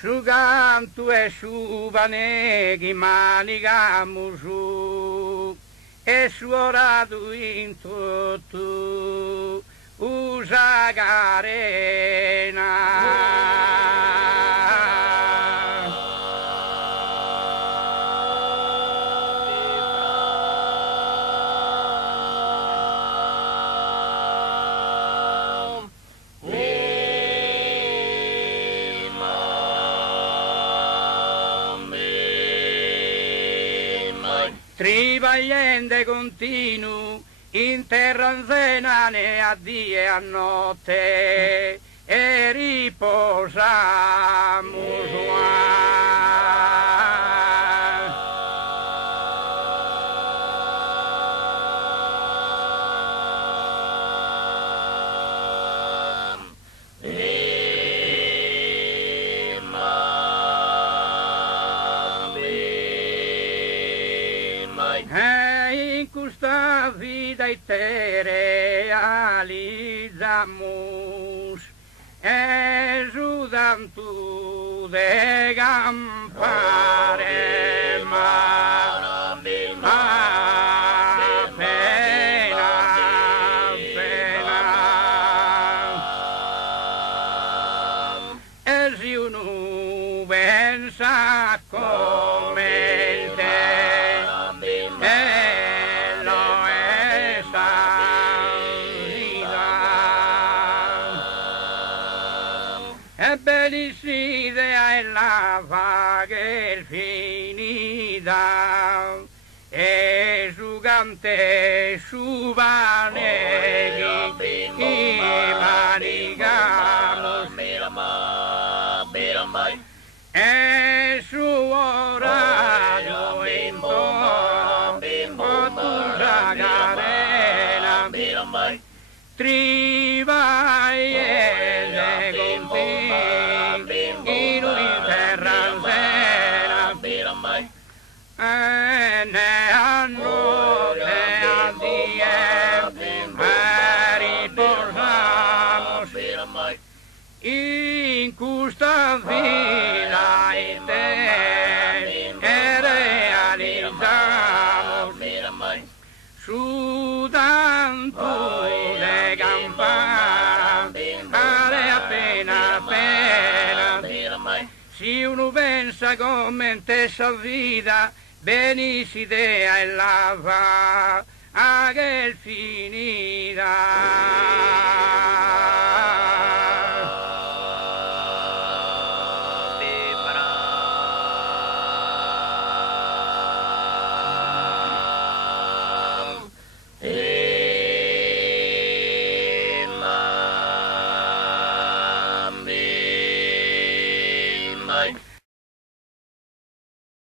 Su canto e su paneghi manicamo su, e su orato in tutto usa carena. Trivagliente continuo in terra anzenane a dì e a notte e riposiamo. E in questa vita realizzamus e su tanto de campare ma pena e si uno pensa come te e bellissima è la vaga finita e su cante su paneghi i manicamos e su orario in tu carena trivagliente continuo in terra anzena e ne hanno ne a die riposiamo in questa villa in te e realizziamo su tanto le campane appena si uno pensa come in testa vita benissimo idea e lava a che finita